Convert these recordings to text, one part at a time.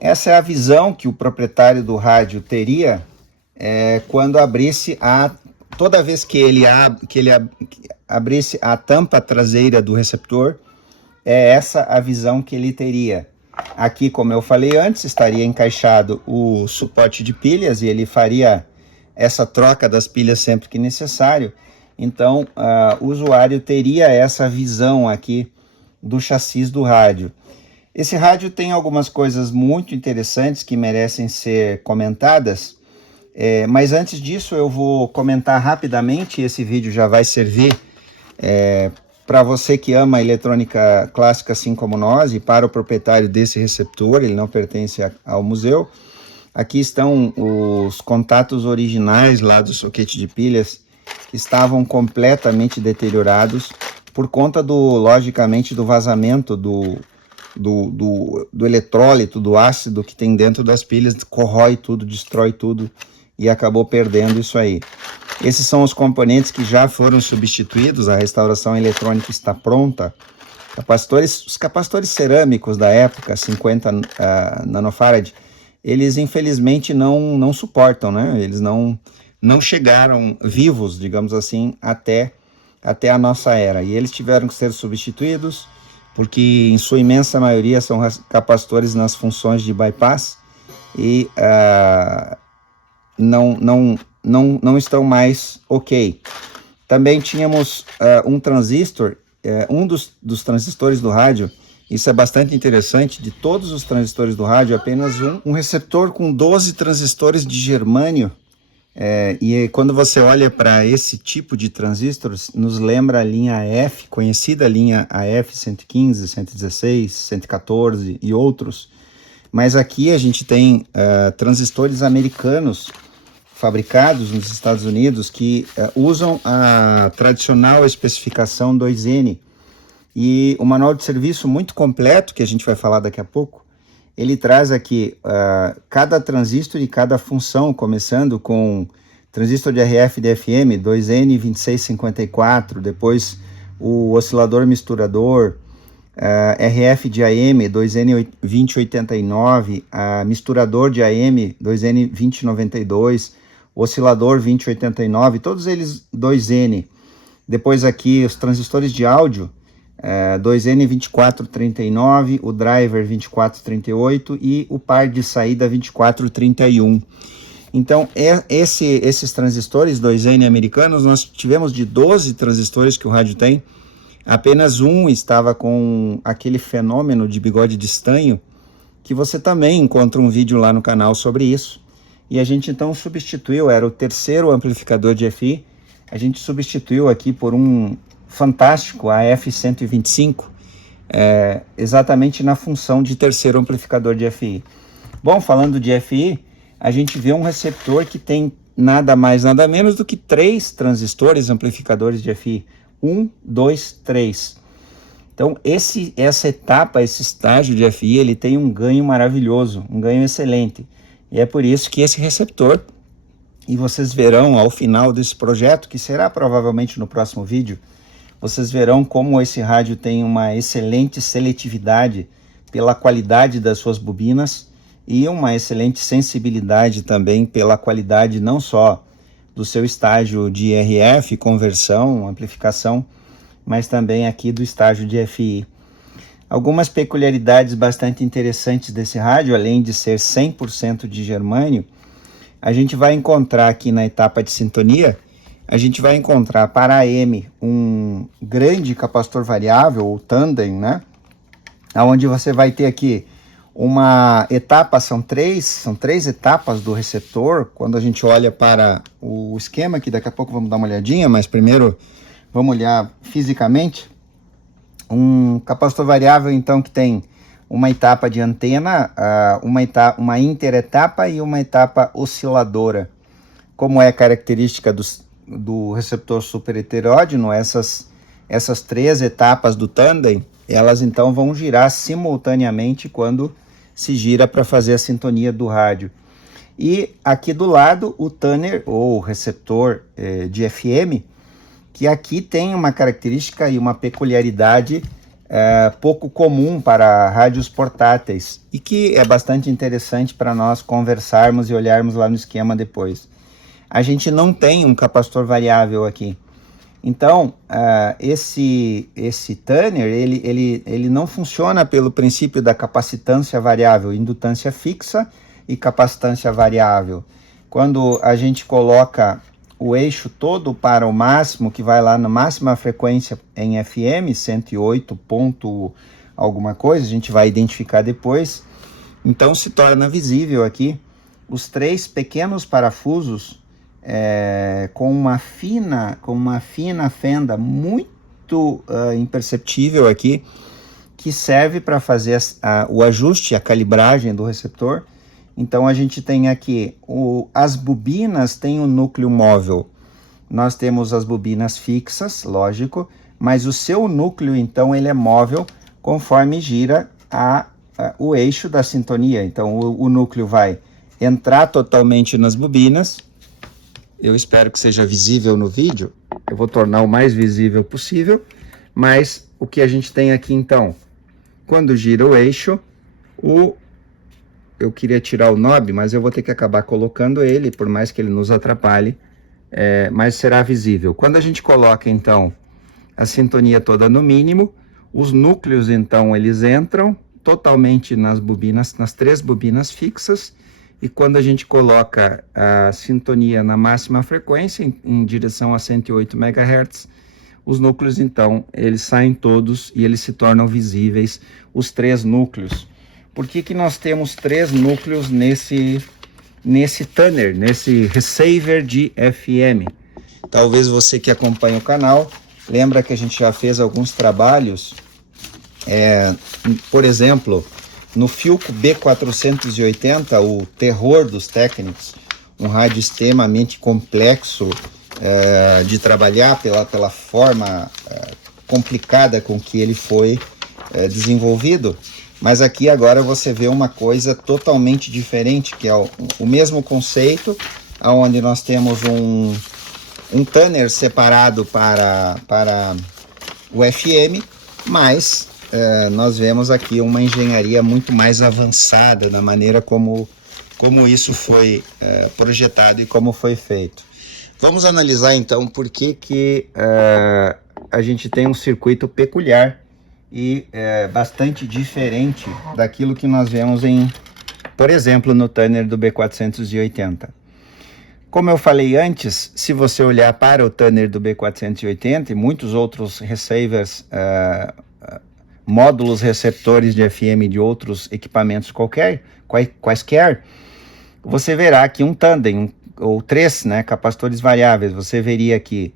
Essa é a visão que o proprietário do rádio teria quando abrisse toda vez que ele abrisse a tampa traseira do receptor, é essa a visão que ele teria. Aqui, como eu falei antes, estaria encaixado o suporte de pilhas e ele faria essa troca das pilhas sempre que necessário. Então, o usuário teria essa visão aqui do chassi do rádio. Esse rádio tem algumas coisas muito interessantes que merecem ser comentadas, mas antes disso eu vou comentar rapidamente. Esse vídeo já vai servir para você que ama eletrônica clássica assim como nós, e para o proprietário desse receptor, ele não pertence ao museu. Aqui estão os contatos originais lá do soquete de pilhas, que estavam completamente deteriorados por conta logicamente, do vazamento do eletrólito, do ácido que tem dentro das pilhas, corrói tudo, destrói tudo e acabou perdendo isso aí. Esses são os componentes que já foram substituídos, a restauração eletrônica está pronta. Os capacitores cerâmicos da época, 50 nanofarad, eles infelizmente não suportam, né? Eles não chegaram vivos, digamos assim, até a nossa era. E eles tiveram que ser substituídos, porque em sua imensa maioria são capacitores nas funções de bypass e não estão mais ok. Também tínhamos um transistor, um dos transistores do rádio. Isso é bastante interessante. De todos os transistores do rádio, apenas um receptor com 12 transistores de germânio. E quando você olha para esse tipo de transistores, nos lembra a linha AF, conhecida linha AF 115, 116, 114 e outros. Mas aqui a gente tem transistores americanos fabricados nos Estados Unidos que usam a tradicional especificação 2N. E o manual de serviço muito completo, que a gente vai falar daqui a pouco, ele traz aqui cada transistor e cada função, começando com transistor de RF e DFM, 2N2654, depois o oscilador misturador, RF de AM, 2N2089, misturador de AM, 2N2092, oscilador 2089, todos eles 2N. Depois aqui os transistores de áudio, 2N2439, o driver 2438 e o par de saída 2431. Então, esses transistores 2N americanos, nós tivemos de 12 transistores que o rádio tem, apenas um estava com aquele fenômeno de bigode de estanho, que você também encontra um vídeo lá no canal sobre isso. E a gente então substituiu, era o terceiro amplificador de FI, a gente substituiu aqui por um fantástico AF125, exatamente na função de terceiro amplificador de FI. Bom, falando de FI, a gente vê um receptor que tem nada mais, nada menos do que 3 transistores amplificadores de FI. 1, 2, 3. Então, essa etapa, esse estágio de FI, ele tem um ganho maravilhoso, um ganho excelente. E é por isso que esse receptor, e vocês verão ao final desse projeto, que será provavelmente no próximo vídeo, vocês verão como esse rádio tem uma excelente seletividade pela qualidade das suas bobinas e uma excelente sensibilidade também pela qualidade não só do seu estágio de RF, conversão, amplificação, mas também aqui do estágio de FI. Algumas peculiaridades bastante interessantes desse rádio, além de ser 100% de germânio, a gente vai encontrar aqui na etapa de sintonia, a gente vai encontrar para AM um grande capacitor variável, ou tandem, né? Onde você vai ter aqui uma etapa, são três etapas do receptor. Quando a gente olha para o esquema, que daqui a pouco vamos dar uma olhadinha, mas primeiro vamos olhar fisicamente. Um capacitor variável, então, que tem uma etapa de antena, uma interetapa e uma etapa osciladora. Como é característica do receptor superheteródino, essas essas 3 etapas do tandem, elas então vão girar simultaneamente quando se gira para fazer a sintonia do rádio. E aqui do lado o tuner ou receptor de FM, que aqui tem uma característica e uma peculiaridade pouco comum para rádios portáteis e que é bastante interessante para nós conversarmos e olharmos lá no esquema depois. A gente não tem um capacitor variável aqui. Então, esse tuner, ele não funciona pelo princípio da capacitância variável, indutância fixa e capacitância variável. Quando a gente coloca o eixo todo para o máximo, que vai lá na máxima frequência em FM, 108 ponto alguma coisa, a gente vai identificar depois. Então se torna visível aqui os 3 pequenos parafusos com uma fina fenda muito imperceptível aqui, que serve para fazer o ajuste, a calibragem do receptor. Então a gente tem aqui, as bobinas têm um núcleo móvel. Nós temos as bobinas fixas, lógico, mas o seu núcleo então ele é móvel conforme gira o eixo da sintonia. Então o núcleo vai entrar totalmente nas bobinas. Eu espero que seja visível no vídeo. Eu vou tornar o mais visível possível. Mas o que a gente tem aqui então? Quando gira o eixo, eu queria tirar o knob, mas eu vou ter que acabar colocando ele, por mais que ele nos atrapalhe, mas será visível. Quando a gente coloca, então, a sintonia toda no mínimo, os núcleos, então, eles entram totalmente nas bobinas, nas 3 bobinas fixas, e quando a gente coloca a sintonia na máxima frequência, em direção a 108 MHz, os núcleos, então, eles saem todos e eles se tornam visíveis, os 3 núcleos. Por que nós temos 3 núcleos nesse tuner, nesse receiver de FM? Talvez você que acompanha o canal, lembra que a gente já fez alguns trabalhos, por exemplo, no Philco B480, o terror dos técnicos, um rádio extremamente complexo de trabalhar pela forma complicada com que ele foi desenvolvido. Mas aqui agora você vê uma coisa totalmente diferente, que é o mesmo conceito, onde nós temos um tuner separado para o FM, mas nós vemos aqui uma engenharia muito mais avançada na maneira como isso foi projetado e como foi feito. Vamos analisar então por que a gente tem um circuito peculiar e bastante diferente daquilo que nós vemos por exemplo, no tuner do B480. Como eu falei antes, se você olhar para o tuner do B480 e muitos outros receivers, módulos receptores de FM de outros equipamentos quaisquer, você verá aqui um tandem, ou 3 capacitores variáveis. Você veria aqui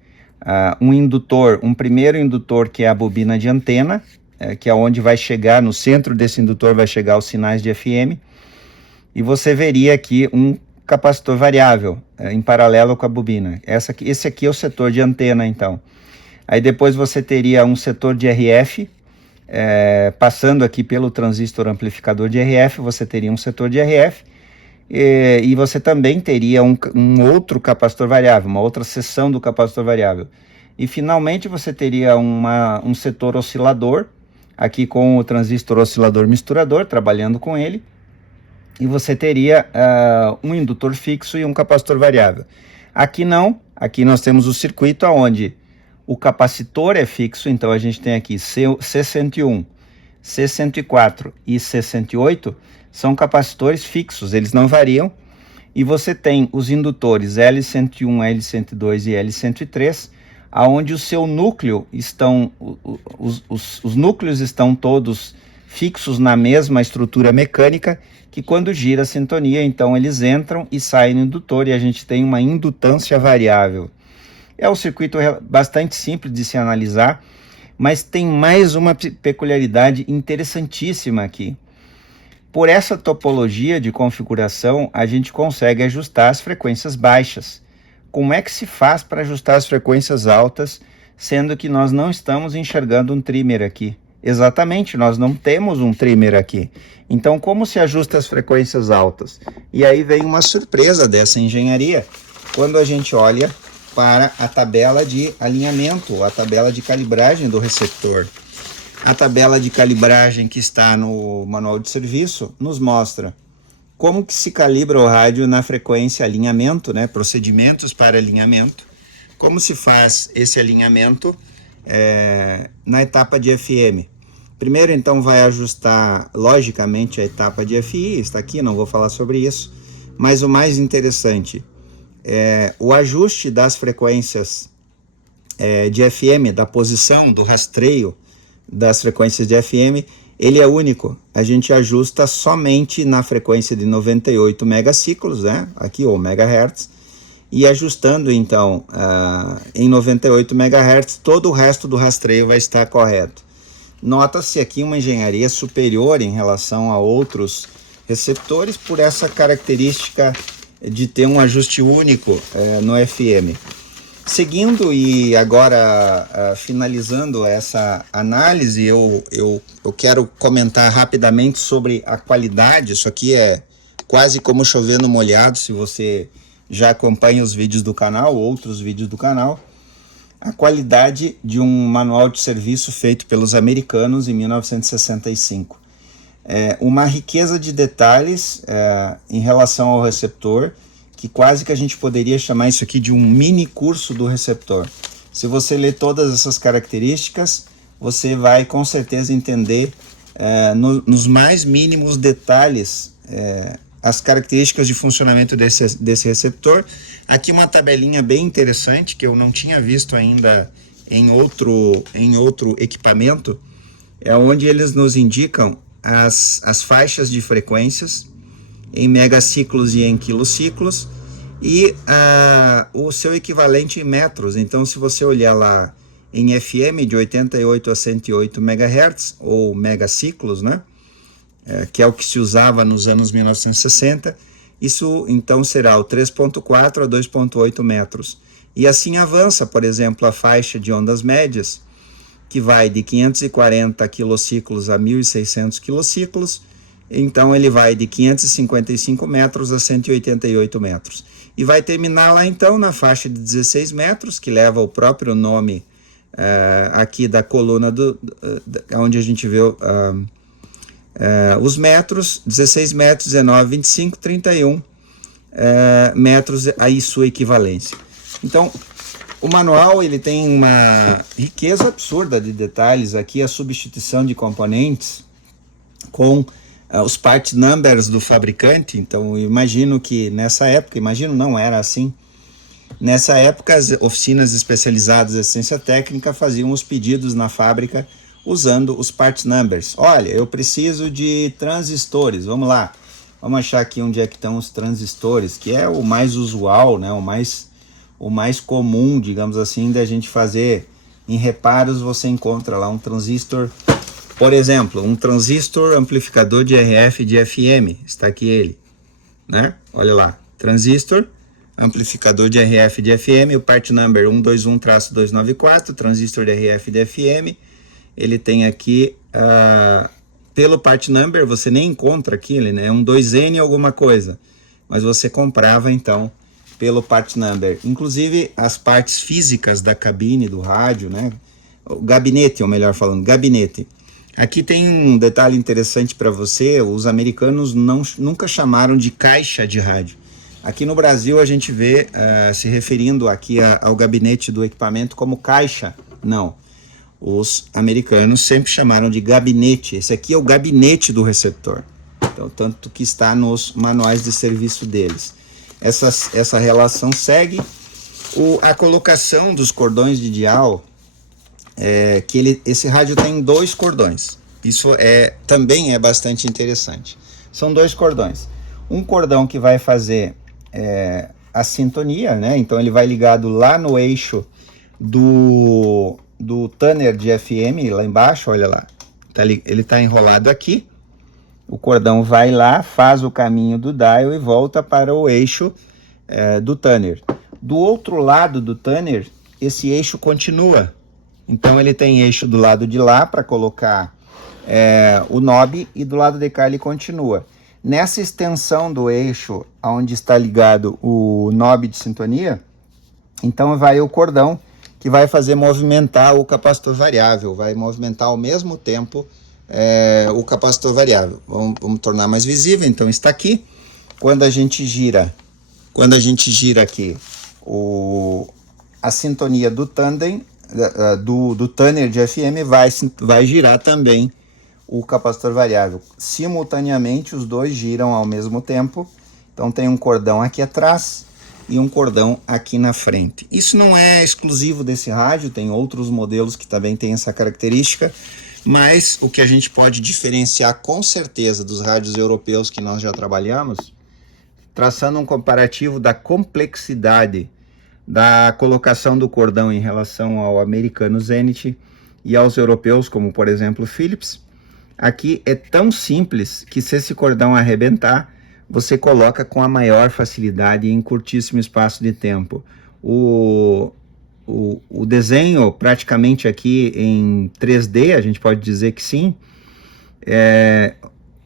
um primeiro indutor, que é a bobina de antena, que é onde vai chegar, no centro desse indutor vai chegar os sinais de FM, e você veria aqui um capacitor variável em paralelo com a bobina. Esse aqui é o setor de antena, então. Aí depois você teria um setor de RF, passando aqui pelo transistor amplificador de RF, você teria um setor de RF, e você também teria um outro capacitor variável, uma outra seção do capacitor variável. E finalmente você teria um setor oscilador, aqui com o transistor oscilador misturador, trabalhando com ele, e você teria um indutor fixo e um capacitor variável. Aqui não, aqui nós temos o circuito onde o capacitor é fixo, então a gente tem aqui C101, C104 e C108, são capacitores fixos, eles não variam, e você tem os indutores L101, L102 e L103, aonde o seu núcleo os núcleos estão todos fixos na mesma estrutura mecânica, que quando gira a sintonia, então eles entram e saem no indutor, e a gente tem uma indutância variável. É um circuito bastante simples de se analisar, mas tem mais uma peculiaridade interessantíssima aqui. Por essa topologia de configuração, a gente consegue ajustar as frequências baixas. Como é que se faz para ajustar as frequências altas sendo que nós não estamos enxergando um trimmer aqui. Exatamente, nós não temos um trimmer aqui. Então, como se ajusta as frequências altas? E aí vem uma surpresa dessa engenharia, quando a gente olha para a tabela de alinhamento, a tabela de calibragem do receptor. A tabela de calibragem que está no manual de serviço nos mostra como que se calibra o rádio na frequência alinhamento, né? Procedimentos para alinhamento. Como se faz esse alinhamento na etapa de FM. Primeiro, então, vai ajustar, logicamente, a etapa de FI, está aqui, não vou falar sobre isso, mas o mais interessante é o ajuste das frequências de FM, da posição, do rastreio das frequências de FM, ele é único. A gente ajusta somente na frequência de 98 megaciclos, né? Aqui, ou megahertz, e ajustando, então, em 98 MHz, todo o resto do rastreio vai estar correto. Nota-se aqui uma engenharia superior em relação a outros receptores por essa característica de ter um ajuste único no FM. Seguindo e agora finalizando essa análise, eu quero comentar rapidamente sobre a qualidade. Isso aqui é quase como chover no molhado, se você já acompanha os vídeos do canal, outros vídeos do canal, a qualidade de um manual de serviço feito pelos americanos em 1965. Uma riqueza de detalhes em relação ao receptor, que quase que a gente poderia chamar isso aqui de um mini curso do receptor. Se você ler todas essas características, você vai com certeza entender nos mais mínimos detalhes as características de funcionamento desse receptor. Aqui uma tabelinha bem interessante que eu não tinha visto ainda em outro equipamento, onde eles nos indicam as faixas de frequências em megaciclos e em quilociclos e o seu equivalente em metros. Então, se você olhar lá em FM de 88 a 108 MHz ou megaciclos, né? Que é o que se usava nos anos 1960, isso então será o 3.4 a 2.8 metros. E assim avança, por exemplo, a faixa de ondas médias, que vai de 540 quilociclos a 1.600 quilociclos, então ele vai de 555 metros a 188 metros. E vai terminar lá então na faixa de 16 metros, que leva o próprio nome aqui da coluna onde a gente vê os metros, 16 metros, 19, 25, 31 metros, aí sua equivalência. Então, o manual ele tem uma riqueza absurda de detalhes aqui, a substituição de componentes com os part numbers do fabricante. Então, eu imagino que nessa época, não era assim, nessa época as oficinas especializadas de assistência técnica faziam os pedidos na fábrica usando os part numbers. Olha, eu preciso de transistores, vamos lá, vamos achar aqui onde é que estão os transistores, que é o mais usual, né? O mais comum, digamos assim, da gente fazer em reparos. Você encontra lá um transistor, por exemplo, um transistor amplificador de RF de FM, está aqui ele, né? Olha lá, transistor amplificador de RF de FM, o part number 121-294, transistor de RF de FM. Ele tem aqui, pelo part number, você nem encontra aqui, né? É um 2N alguma coisa, mas você comprava então pelo part number. Inclusive as partes físicas da cabine do rádio, né? O gabinete, ou melhor falando, gabinete. Aqui tem um detalhe interessante para você: os americanos nunca chamaram de caixa de rádio. Aqui no Brasil a gente vê se referindo aqui ao gabinete do equipamento como caixa. Não. Os americanos sempre chamaram de gabinete. Esse aqui é o gabinete do receptor. Então, tanto que está nos manuais de serviço deles. Essa relação segue. A colocação dos cordões de dial, esse rádio tem 2 cordões. Isso também é bastante interessante. São 2 cordões. Um cordão que vai fazer a sintonia, né? Então ele vai ligado lá no eixo do tuner de FM, lá embaixo, olha lá, ele está enrolado aqui, o cordão vai lá, faz o caminho do dial e volta para o eixo do tuner. Do outro lado do tuner, esse eixo continua, Então ele tem eixo do lado de lá para colocar o knob, e do lado de cá ele continua. Nessa extensão do eixo, onde está ligado o knob de sintonia, então vai o cordão que vai fazer movimentar o capacitor variável, vai movimentar ao mesmo tempo o capacitor variável. Vamos tornar mais visível, então está aqui. Quando a gente gira aqui a sintonia do tandem, do Tanner de FM, vai girar também o capacitor variável. Simultaneamente, os dois giram ao mesmo tempo. Então tem um cordão aqui atrás e um cordão aqui na frente. Isso não é exclusivo desse rádio, tem outros modelos que também têm essa característica, mas o que a gente pode diferenciar com certeza dos rádios europeus que nós já trabalhamos, traçando um comparativo da complexidade da colocação do cordão em relação ao americano Zenith e aos europeus, como por exemplo Philips, aqui é tão simples que se esse cordão arrebentar, você coloca com a maior facilidade em curtíssimo espaço de tempo. O desenho praticamente aqui em 3D, a gente pode dizer que sim,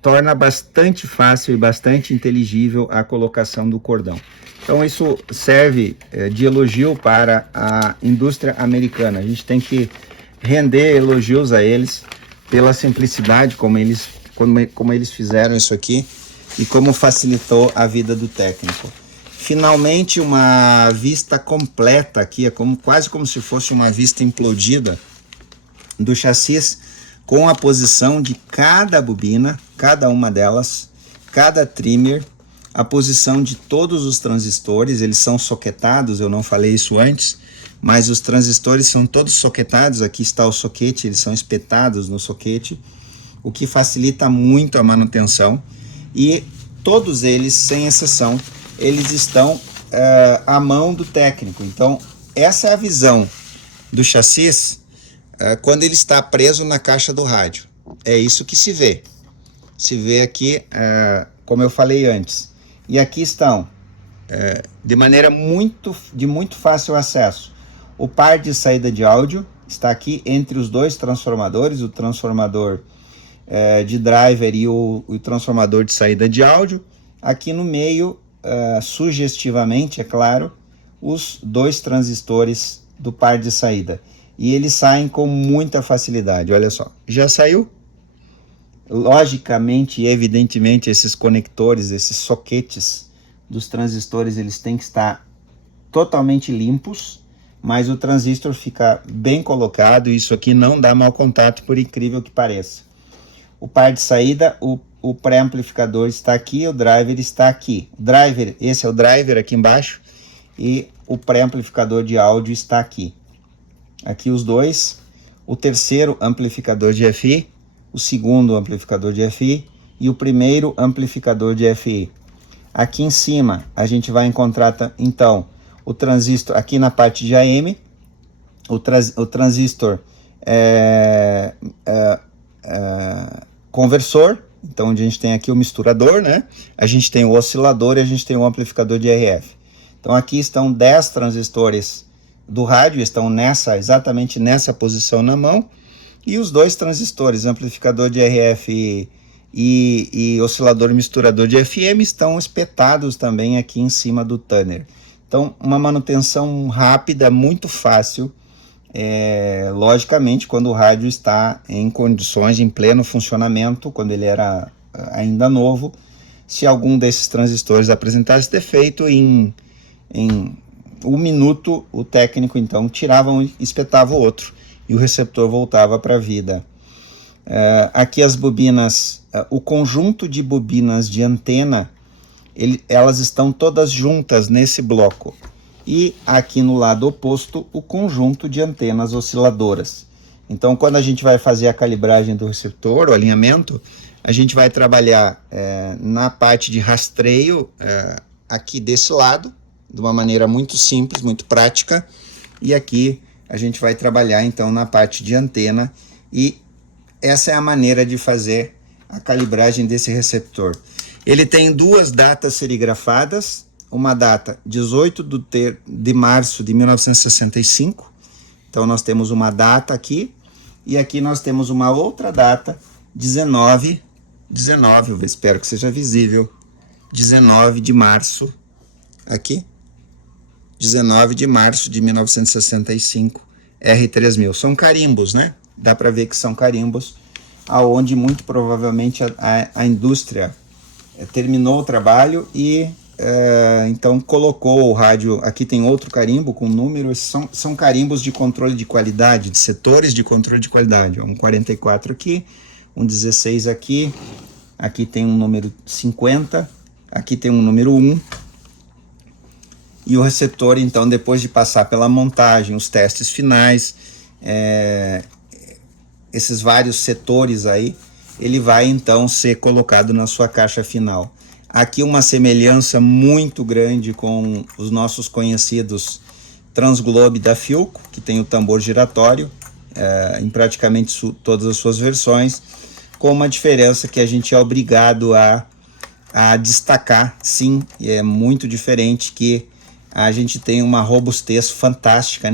torna bastante fácil e bastante inteligível a colocação do cordão. Então isso serve de elogio para a indústria americana. A gente tem que render elogios a eles pela simplicidade como eles fizeram isso aqui e como facilitou a vida do técnico. Finalmente uma vista completa aqui, quase como se fosse uma vista implodida do chassi, com a posição de cada bobina, cada uma delas, cada trimmer, a posição de todos os transistores. Eles são soquetados, eu não falei isso antes, mas os transistores são todos soquetados. Aqui está o soquete, eles são espetados no soquete, o que facilita muito a manutenção. E todos eles, sem exceção, eles estão à mão do técnico. Então essa é a visão do chassi quando ele está preso na caixa do rádio. É isso que se vê. Se vê aqui, como eu falei antes. E aqui estão, de maneira de muito fácil acesso, o par de saída de áudio está aqui entre os dois transformadores, o transformador de driver e o transformador de saída de áudio. Aqui no meio, sugestivamente, é claro, os dois transistores do par de saída. E eles saem com muita facilidade, olha só. Já saiu? Logicamente e evidentemente, esses conectores, esses soquetes dos transistores, eles têm que estar totalmente limpos, mas o transistor fica bem colocado e isso aqui não dá mau contato, por incrível que pareça. O par de saída, o pré-amplificador está aqui, o driver está aqui. Esse é o driver aqui embaixo e o pré-amplificador de áudio está aqui. Aqui os dois, o terceiro amplificador de FI, o segundo amplificador de FI e o primeiro amplificador de FI. Aqui em cima a gente vai encontrar então o transistor, aqui na parte de AM, o transistor conversor, então onde a gente tem aqui o misturador, né? A gente tem o oscilador e a gente tem o amplificador de RF. Então aqui estão 10 transistores do rádio, estão exatamente nessa posição na mão, e os dois transistores, amplificador de RF e oscilador misturador de FM, estão espetados também aqui em cima do Tanner. Então uma manutenção rápida, muito fácil, logicamente quando o rádio está em condições, em pleno funcionamento, quando ele era ainda novo. Se algum desses transistores apresentasse defeito, em 1 minuto o técnico então tirava um e espetava o outro e o receptor voltava para a vida. Aqui as bobinas, o conjunto de bobinas de antena, elas estão todas juntas nesse bloco, e aqui no lado oposto o conjunto de antenas osciladoras. Então quando a gente vai fazer a calibragem do receptor, o alinhamento, a gente vai trabalhar na parte de rastreio aqui desse lado, de uma maneira muito simples, muito prática, e aqui a gente vai trabalhar então na parte de antena, e essa é a maneira de fazer a calibragem desse receptor. Ele tem 2 datas serigrafadas, uma data 18 de março de 1965, Então nós temos uma data aqui, e aqui nós temos uma outra data, 19, eu espero que seja visível, 19 de março, aqui, 19 de março de 1965, R3000. São carimbos, né? Dá para ver que são carimbos, aonde muito provavelmente a indústria terminou o trabalho e então colocou o rádio. Aqui tem outro carimbo com números, são carimbos de controle de qualidade, de setores de controle de qualidade. Um 44 aqui, um 16 aqui, aqui tem um número 50, aqui tem um número 1, e o receptor, então, depois de passar pela montagem, os testes finais, esses vários setores aí, ele vai então ser colocado na sua caixa final. Aqui uma semelhança muito grande com os nossos conhecidos Transglobe da Philco, que tem o tambor giratório em praticamente todas as suas versões, com uma diferença que a gente é obrigado a destacar, sim, e é muito diferente, que a gente tem uma robustez fantástica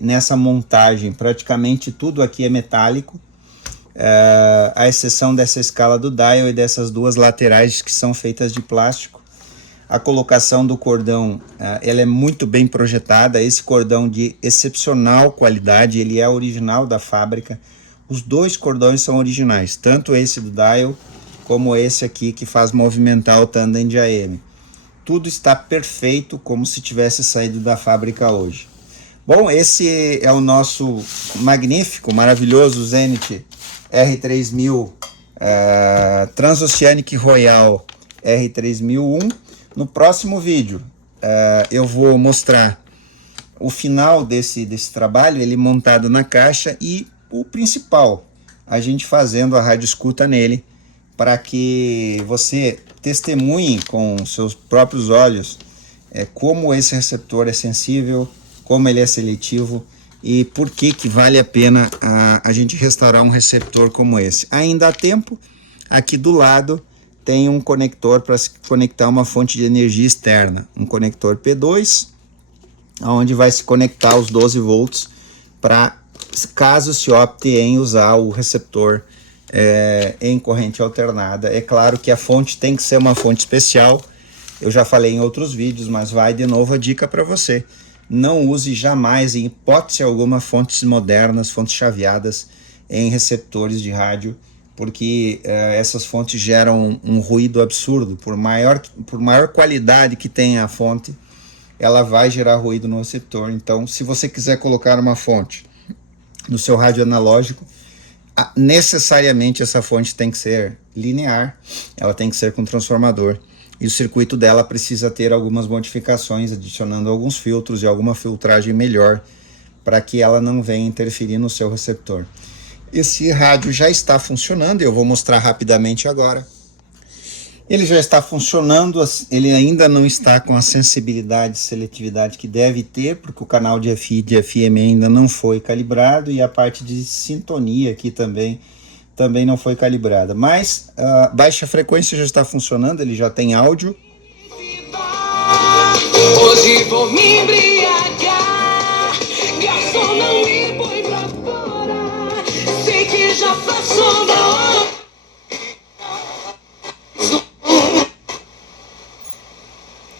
nessa montagem. Praticamente tudo aqui é metálico, à exceção dessa escala do dial e dessas duas laterais que são feitas de plástico. A colocação do cordão, ela é muito bem projetada, esse cordão de excepcional qualidade, ele é original da fábrica. Os dois cordões são originais, tanto esse do dial como esse aqui que faz movimentar o tandem de AM. Tudo está perfeito, como se tivesse saído da fábrica hoje. Bom, esse é o nosso magnífico, maravilhoso Zenith R3000 Transoceanic Royal R3001. No próximo vídeo eu vou mostrar o final desse trabalho, ele montado na caixa, e o principal, a gente fazendo a rádio escuta nele, para que você testemunhe com seus próprios olhos como esse receptor é sensível, como ele é seletivo e por que vale a pena a gente restaurar um receptor como esse. Ainda há tempo. Aqui do lado tem um conector para se conectar uma fonte de energia externa, um conector P2, onde vai se conectar os 12 volts para caso se opte em usar o receptor em corrente alternada. É claro que a fonte tem que ser uma fonte especial, eu já falei em outros vídeos, mas vai de novo a dica para você: não use jamais, em hipótese alguma, fontes modernas, fontes chaveadas em receptores de rádio, porque essas fontes geram um ruído absurdo. Por maior qualidade que tenha a fonte, ela vai gerar ruído no receptor. Então, se você quiser colocar uma fonte no seu rádio analógico, necessariamente essa fonte tem que ser linear, ela tem que ser com transformador, e o circuito dela precisa ter algumas modificações, adicionando alguns filtros e alguma filtragem melhor, para que ela não venha interferir no seu receptor. Esse rádio já está funcionando, eu vou mostrar rapidamente agora. Ele já está funcionando, ele ainda não está com a sensibilidade e seletividade que deve ter, porque o canal de FI e de FM ainda não foi calibrado, e a parte de sintonia aqui também não foi calibrada. Mas a baixa frequência já está funcionando, ele já tem áudio. Hoje vou me embriagar, garçom, não me põe pra fora, sei que já passou da hora.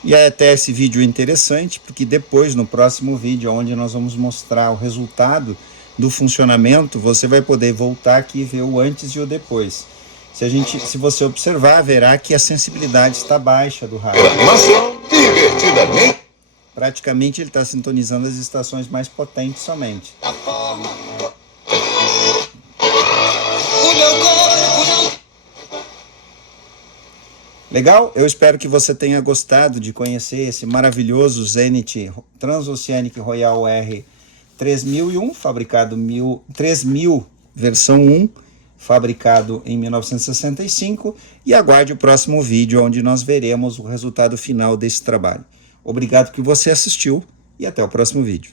E é até esse vídeo interessante, porque depois, no próximo vídeo, onde nós vamos mostrar o resultado do funcionamento, você vai poder voltar aqui e ver o antes e o depois. Se você observar, verá que a sensibilidade está baixa do rádio. Praticamente ele está sintonizando as estações mais potentes somente. Legal? Eu espero que você tenha gostado de conhecer esse maravilhoso Zenith Transoceanic Royal R3001, fabricado 3000 versão 1, fabricado em 1965, e aguarde o próximo vídeo onde nós veremos o resultado final desse trabalho. Obrigado que você assistiu e até o próximo vídeo.